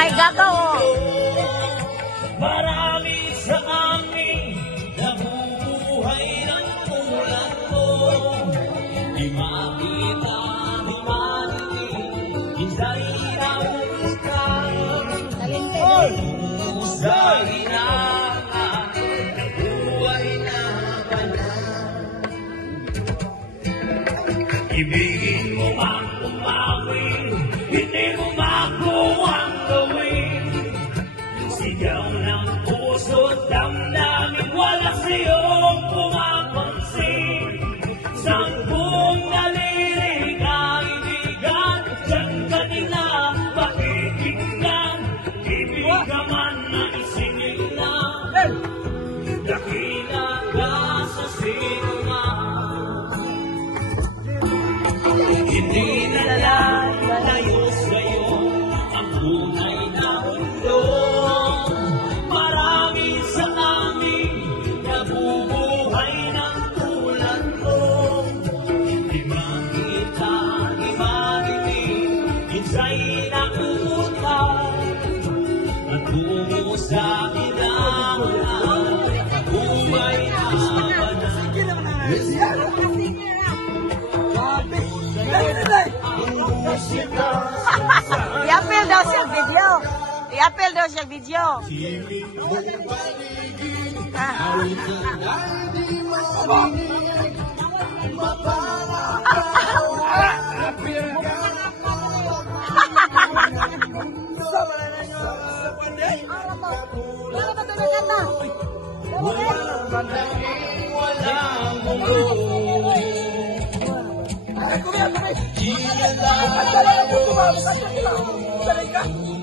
Mga igagaw, oh. Marami sa amin nabubuhay ng tulad mo. Di makita, di marinig, hinday inautang. Sa hinangan, buhay na pala. Ibigin mo ang umawin, hindi mo makuhang gawin. Sigaw ng puso, damdamin, wala sa'yong pumapansin. Sa buong nalilig, kaibigan, dyan ka nila pakikinggan. Ibig ka man na isingin na, dakila ka sa sinuman. Hindi na lalayo sa'yo ang tunay na mundo. Marami sa amin nabubuhay ng tulad mo. Di makita, di marinig, minsa'y nakuutay. At tungo sa kinangan, buhay na I-apel daw siya video. I-apel daw siya video. Walang